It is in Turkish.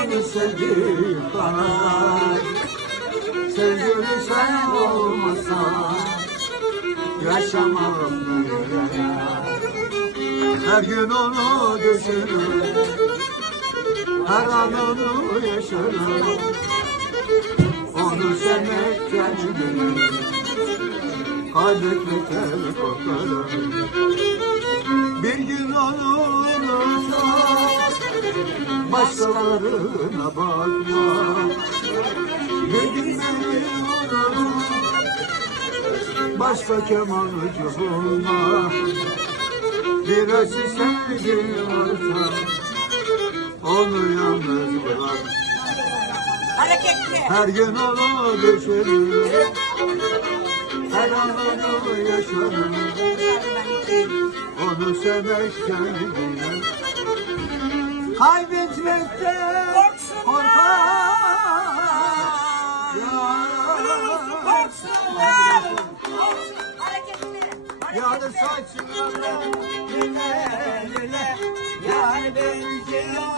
onu sevdim kanar Sevgili sen olmasan Yaşamam böyle Her gün onu düşünür Her an onu yaşarım. Onu sevmek kendimi Kaybetmekten Başkalarına bakma. Gün beni unutsam Başka kemancı olma Bir ötesi sevgili varsa Onu yalnız bırak. Hareketli. Her gün onu düşünürüm Her an onu yaşarım. Onu sevmek kendimi Kaybetmekten Korksunlar. Hareketli. Yani saçlarım lile lile Yani benziyor